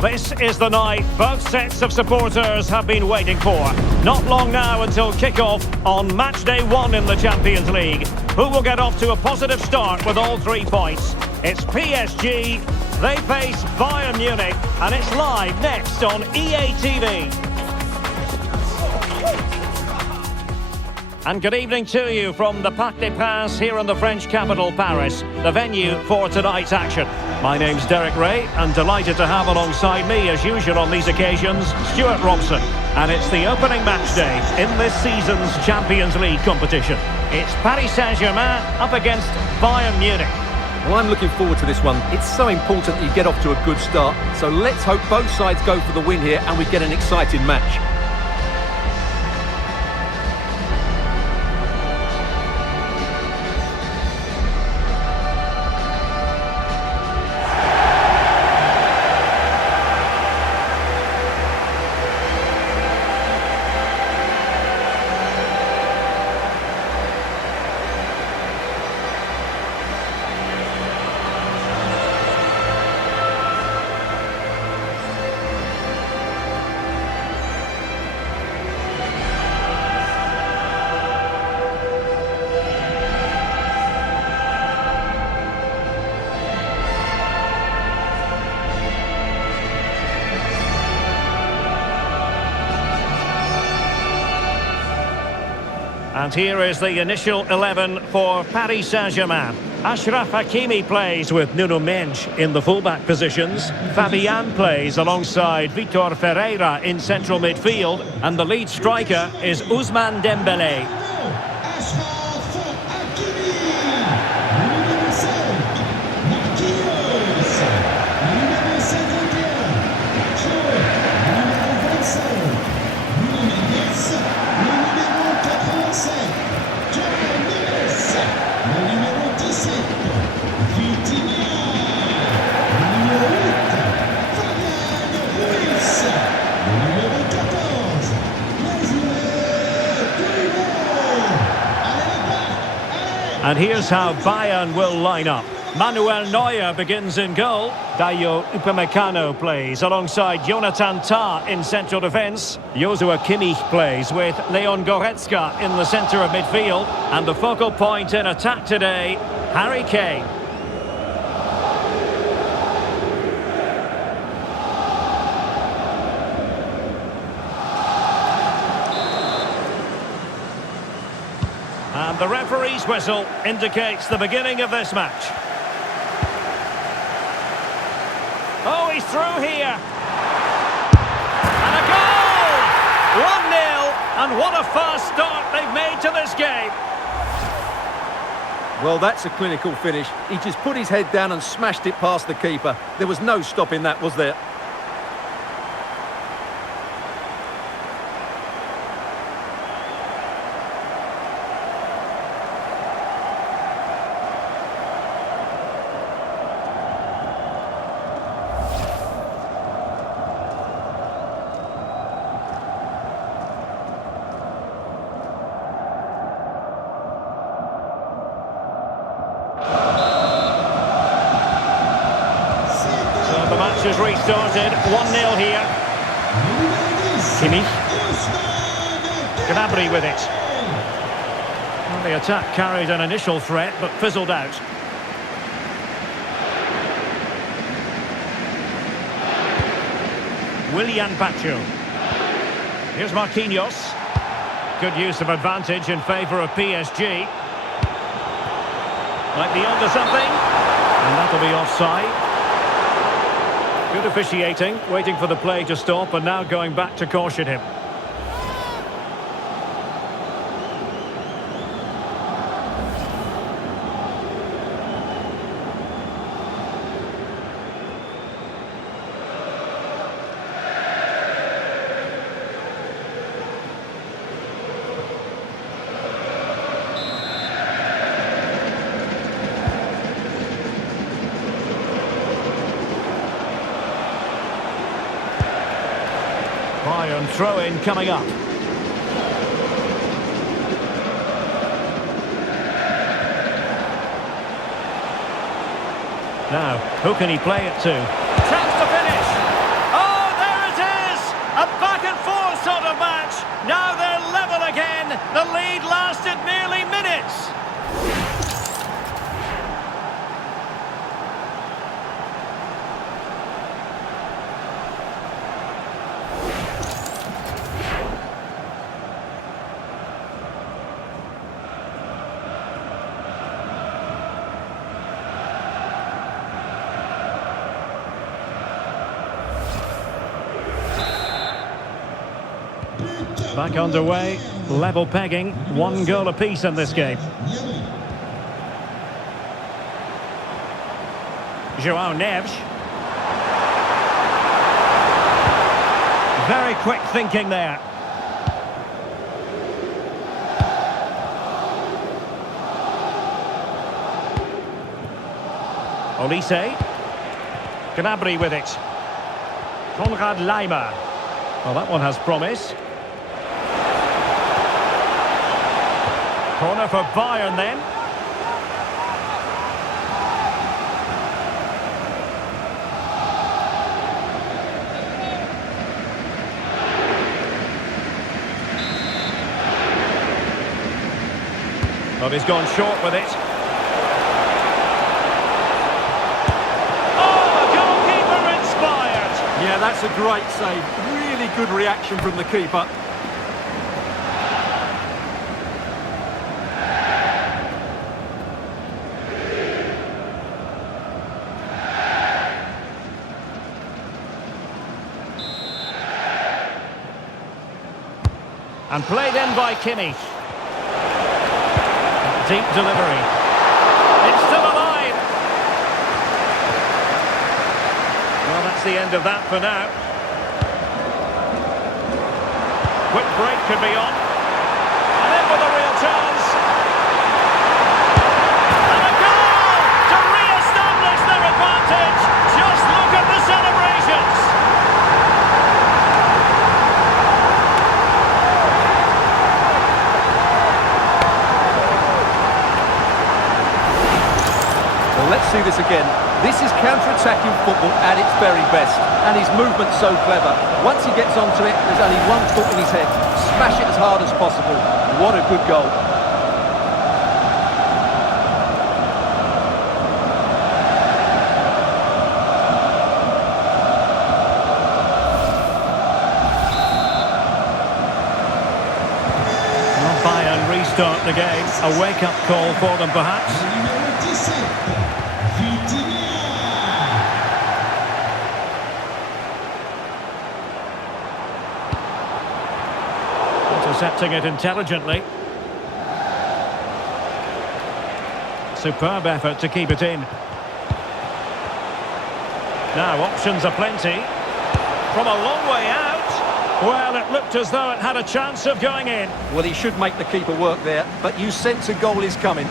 This is the night both sets of supporters have been waiting for. Not long now until kick-off on match day 1 in the Champions League. Who will get off to a positive start with all 3 points? It's PSG, they face Bayern Munich, and it's live next on EA TV. And good evening to you from the Parc des Princes here in the French capital, Paris, the venue for tonight's action. My name's Derek Ray, and delighted to have alongside me, as usual on these occasions, Stuart Robson. And it's the opening match day in this season's Champions League competition. It's Paris Saint-Germain up against Bayern Munich. Well, I'm looking forward to this one. It's so important that you get off to a good start. So let's hope both sides go for the win here and we get an exciting match. And here is the initial 11 for Paris Saint-Germain. Achraf Hakimi plays with Nuno Mendes in the fullback positions. Fabian plays alongside Vitor Ferreira in central midfield. And the lead striker is Ousmane Dembélé. And here's how Bayern will line up. Manuel Neuer begins in goal. Dayo Upamecano plays alongside Jonathan Tah in central defence. Joshua Kimmich plays with Leon Goretzka in the centre of midfield. And the focal point in attack today, Harry Kane. And the referee's whistle indicates the beginning of this match. Oh, he's through here. And a goal! 1-0, and what a fast start they've made to this game. Well, that's a clinical finish. He just put his head down and smashed it past the keeper. There was no stopping that, was there? Has restarted, 1-0 here. Kimmich. Gnabry with it. Well, the attack carried an initial threat, but fizzled out. Willian Pacho. Here's Marquinhos. Good use of advantage in favour of PSG. Might be onto something. And that'll be offside. Good officiating, waiting for the play to stop and now going back to caution him. Bayern throw-in coming up. Now, who can he play it to? Chance to finish! Back underway, level pegging, 1 goal apiece in this game. João Neves. Very quick thinking there. Olise. Gnabry with it. Konrad Laimer. Well, that one has promise. Corner for Bayern then. But he's gone short with it. Oh, goalkeeper inspired! Yeah, that's a great save. Really good reaction from the keeper. And played in by Kimmich. Deep delivery. It's still alive. Well, that's the end of that for now. Quick break could be on. And in with a real chance. And a goal to re-establish their advantage. Just look at the celebrations. Let's see this again. This is counter-attacking football at its very best. And his movement's so clever. Once he gets onto it, there's only one thought in his head. Smash it as hard as possible. What a good goal. Well, Bayern restart the game. A wake-up call for them, perhaps. Intercepting it intelligently. Superb effort to keep it in. Now options are plenty. From a long way out. Well, it looked as though it had a chance of going in. Well, he should make the keeper work there, but you sense a goal is coming.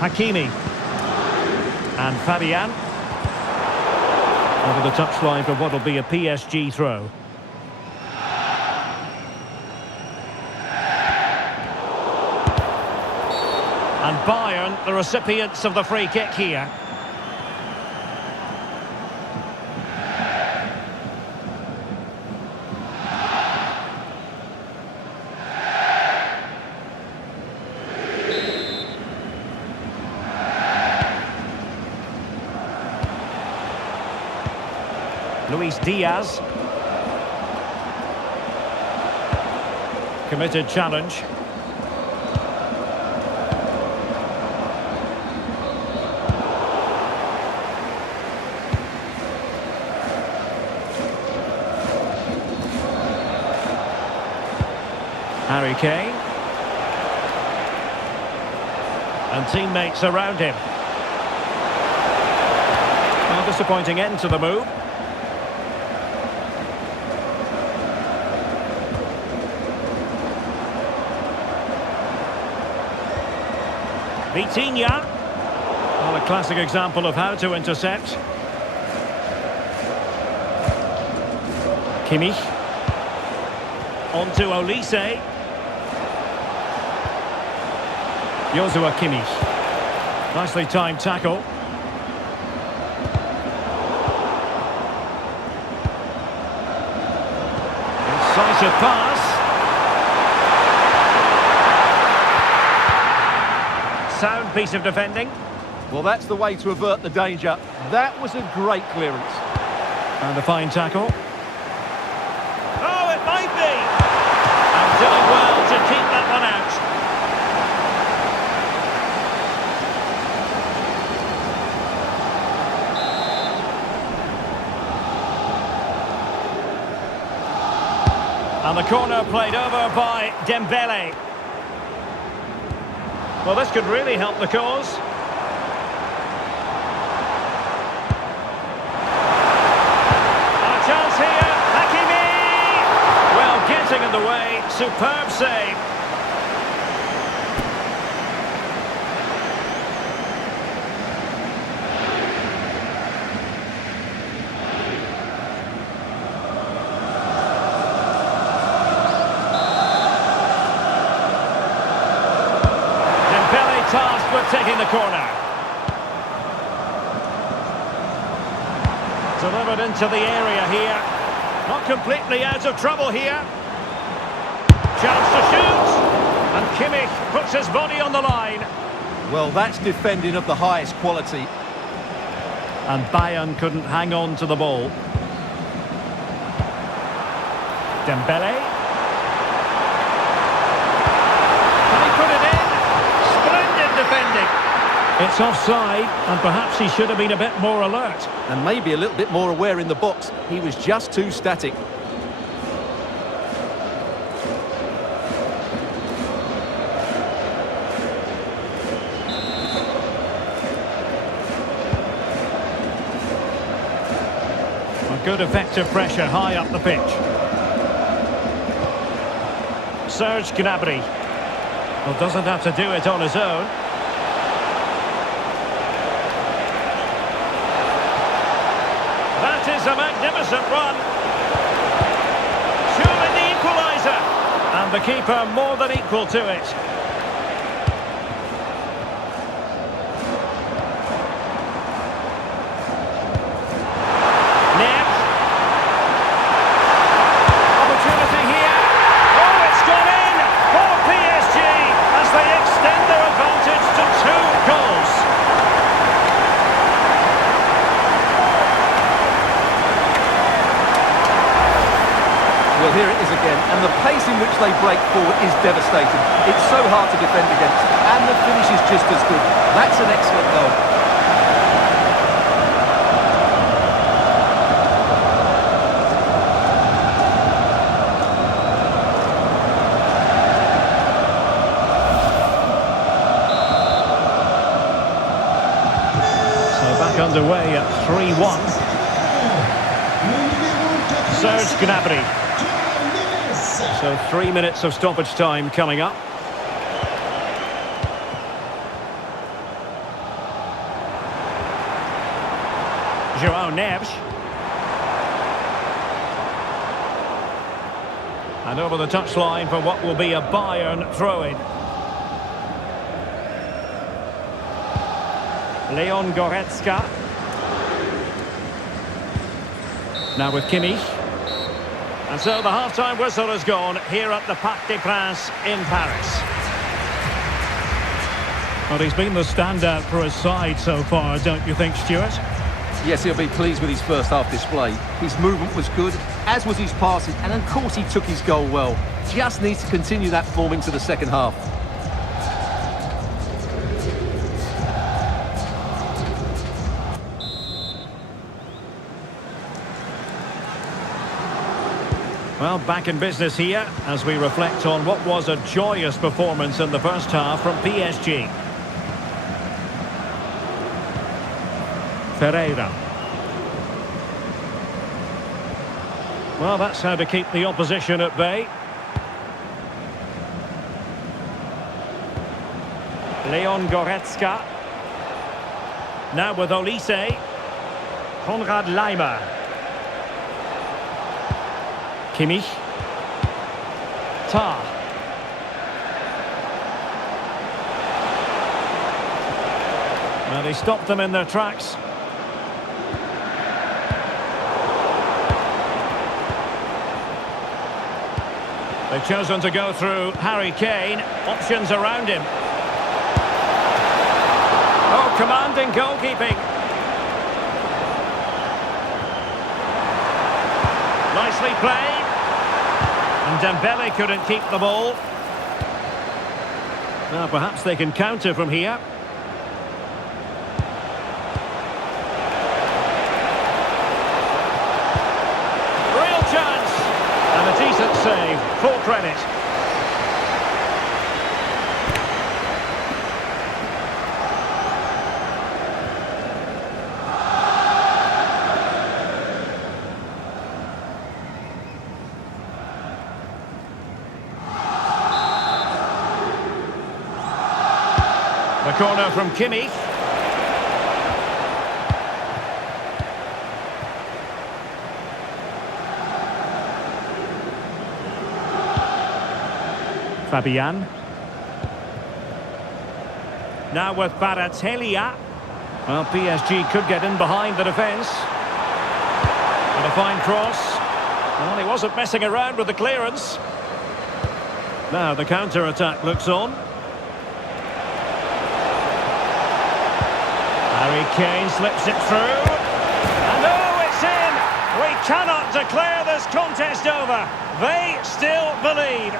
Hakimi and Fabian over the touchline for what will be a PSG throw. And Bayern, the recipients of the free kick here. Luis Diaz. Committed challenge. Harry Kane. And teammates around him. A disappointing end to the move. Vitinha. Well, a classic example of how to intercept. Kimmich. On to Olise. Joshua Kimmich. Nicely timed tackle. Incisive pass. Sound piece of defending. Well, that's the way to avert the danger. That was a great clearance. And a fine tackle. Oh, it might be! And doing well keep that one out. And the corner played over by Dembele. Well, this could really help the cause. And a chance here. Hakimi! Well, getting in the way. Superb save. Tasked with taking the corner. Delivered into the area here. Not completely out of trouble here. Chance to shoot. And Kimmich puts his body on the line. Well, that's defending of the highest quality. And Bayern couldn't hang on to the ball. Dembele. Defending. It's offside, and perhaps he should have been a bit more alert. And maybe a little bit more aware in the box. He was just too static. A good effective pressure high up the pitch. Serge Gnabry. Well, doesn't have to do it on his own. That is a magnificent run. Surely the equaliser. And the keeper more than equal to it. Next. Opportunity here. Oh, it's gone in for PSG as they extend their advantage to 2 goals. Well, here it is again, and the pace in which they break forward is devastating. It's so hard to defend against, and the finish is just as good. That's an excellent goal. So back underway at 3-1. Serge Gnabry. So 3 minutes of stoppage time coming up. João Neves. And over the touchline for what will be a Bayern throw-in. Leon Goretzka. Now with Kimmich. And so the half-time whistle has gone here at the Parc des Princes in Paris. Well, he's been the standout for his side so far, don't you think, Stuart? Yes, he'll be pleased with his first half display. His movement was good, as was his passing, and of course he took his goal well. Just needs to continue that form into the second half. Well, back in business here as we reflect on what was a joyous performance in the first half from PSG. Ferreira. Well, that's how to keep the opposition at bay. Leon Goretzka. Now with Olise. Konrad Laimer. Kimmich. Tah. Well, he stopped them in their tracks. They've chosen to go through Harry Kane. Options around him. Oh, commanding goalkeeping. Nicely played. And Dembele couldn't keep the ball. Well, perhaps they can counter from here. Real chance! And a decent save. Full credit. The corner from Kimmich. Fabian. Now with Baratelia. Well, PSG could get in behind the defence. And a fine cross. Well, he wasn't messing around with the clearance. Now the counter-attack looks on. Harry Kane slips it through. And oh, it's in! We cannot declare this contest over. They still believe.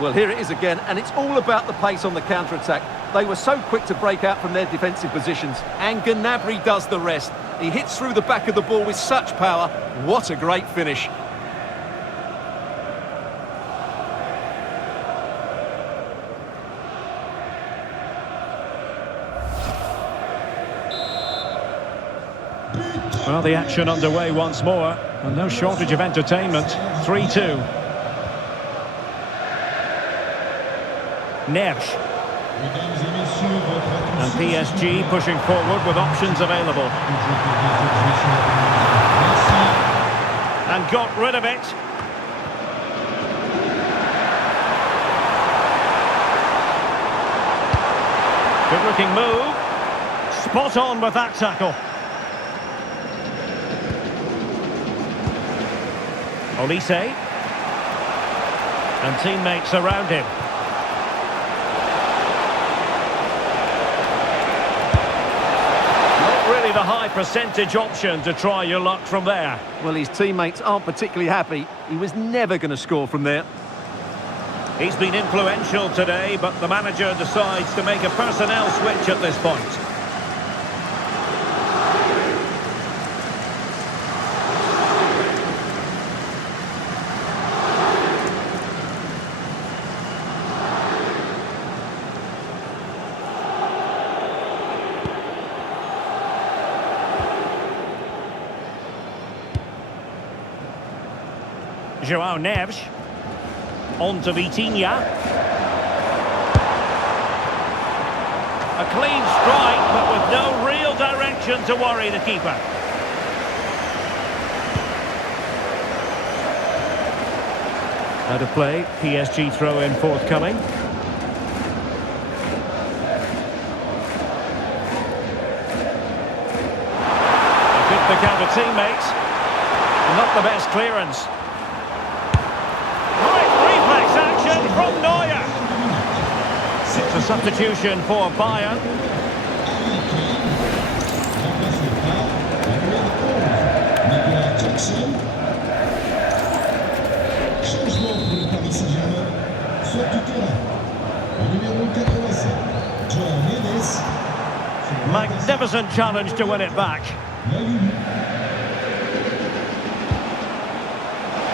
Well, here it is again, and it's all about the pace on the counter-attack. They were so quick to break out from their defensive positions, and Gnabry does the rest. He hits through the back of the ball with such power. What a great finish. Well, the action underway once more, and no shortage of entertainment. 3-2. Nersch. And PSG pushing forward with options available. And got rid of it. Good looking move. Spot on with that tackle. Olise. And teammates around him. Not really the high percentage option to try your luck from there. Well, his teammates aren't particularly happy. He was never going to score from there. He's been influential today, but the manager decides to make a personnel switch at this point. João Neves. On to Vitinha. A clean strike, but with no real direction to worry the keeper. Out of play, PSG throw-in forthcoming. A good pick out of teammates. Not the best clearance. From Neuer. It's a substitution for Bayern. Magnificent challenge to win it back.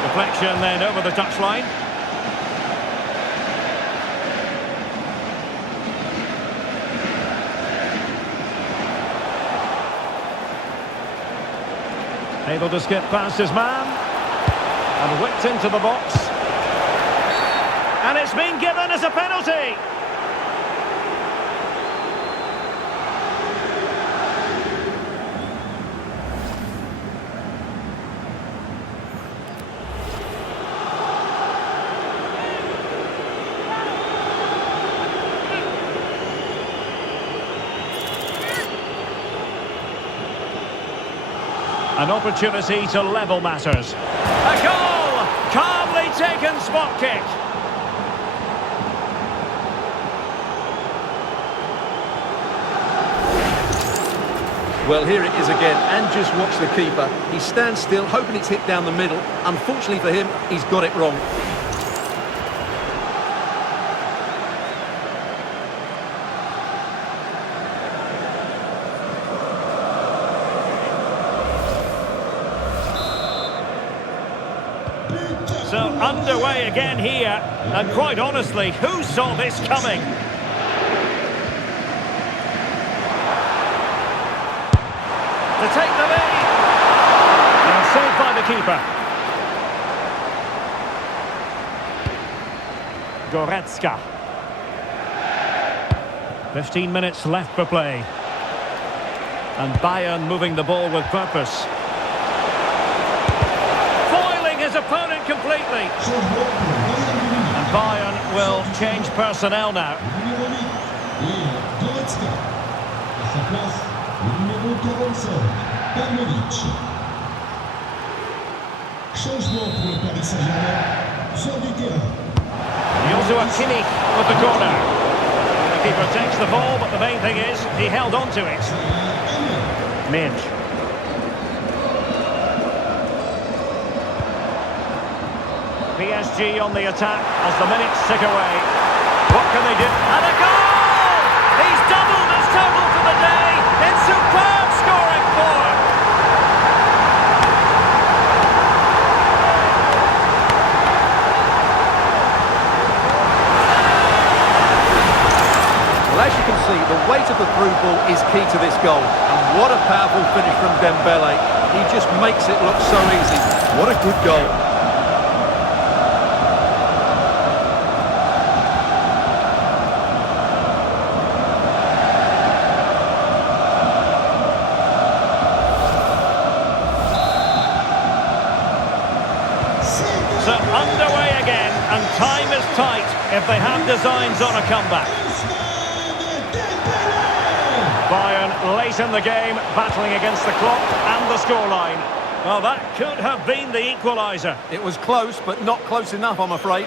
Deflection then over the touchline. Able to skip past his man. And whipped into the box. And it's been given as a penalty. An opportunity to level matters. A goal! Calmly taken spot kick. Well, here it is again, and just watch the keeper. He stands still, hoping it's hit down the middle. Unfortunately for him, he's got it wrong. So underway again here, and quite honestly, who saw this coming? To take the lead, and saved by the keeper. Goretzka. 15 minutes left for play, and Bayern moving the ball with purpose. His opponent completely. And Bayern will change personnel now. Joshua Kimmich with the corner. The keeper takes the ball, but the main thing is he held on to it. Midge. PSG on the attack as the minutes tick away. What can they do? And a goal! He's doubled his total for the day in superb scoring form. Well, as you can see, the weight of the through ball is key to this goal. And what a powerful finish from Dembele. He just makes it look so easy. What a good goal. So underway again, and time is tight if they have designs on a comeback. Bayern late in the game, battling against the clock and the scoreline. Well, that could have been the equaliser. It was close, but not close enough, I'm afraid.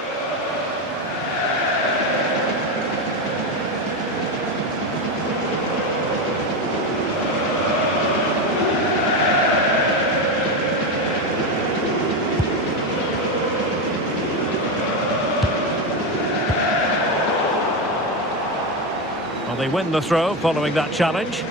Well, they win the throw following that challenge.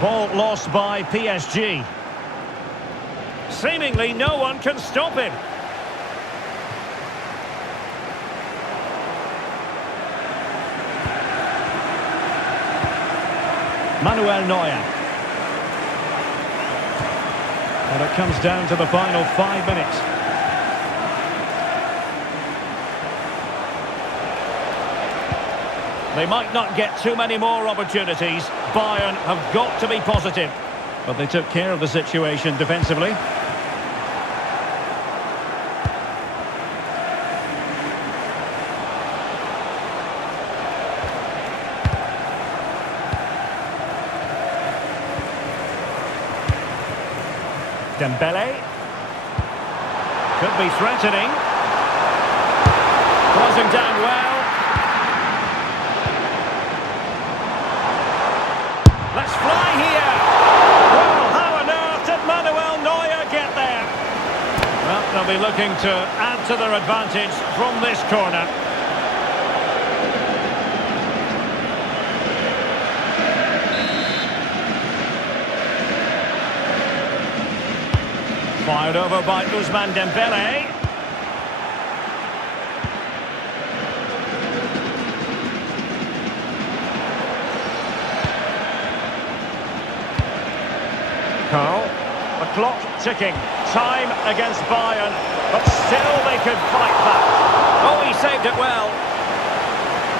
Ball lost by PSG. Seemingly no one can stop him. Manuel Neuer. And it comes down to the final 5 minutes. They might not get too many more opportunities. Bayern have got to be positive. But they took care of the situation defensively. Dembele. Could be threatening. Closing down well. Let's fly here. Well, how on earth did Manuel Neuer get there? Well, they'll be looking to add to their advantage from this corner. Fired over by Ousmane Dembele. Carl, the clock ticking. Time against Bayern, but still they could fight back. Oh, he saved it well.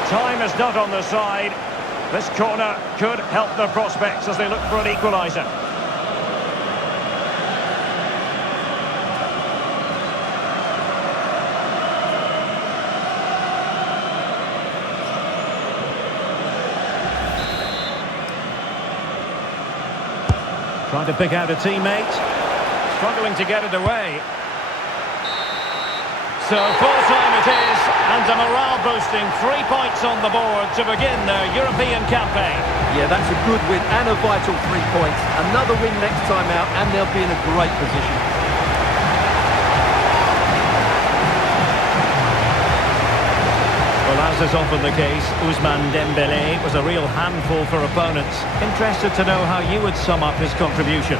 Time is not on their side. This corner could help their prospects as they look for an equaliser. Trying to pick out a teammate. Struggling to get it away. So full time it is, and a morale-boosting 3 points on the board to begin their European campaign. Yeah, that's a good win and a vital 3 points. Another win next time out, and they'll be in a great position. Well, as is often the case, Ousmane Dembélé was a real handful for opponents. Interested to know how you would sum up his contribution.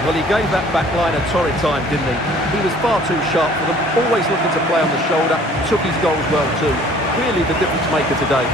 Well, he gave that back line a torrid time, didn't he? He was far too sharp for them, always looking to play on the shoulder, took his goals well too. Really the difference maker today.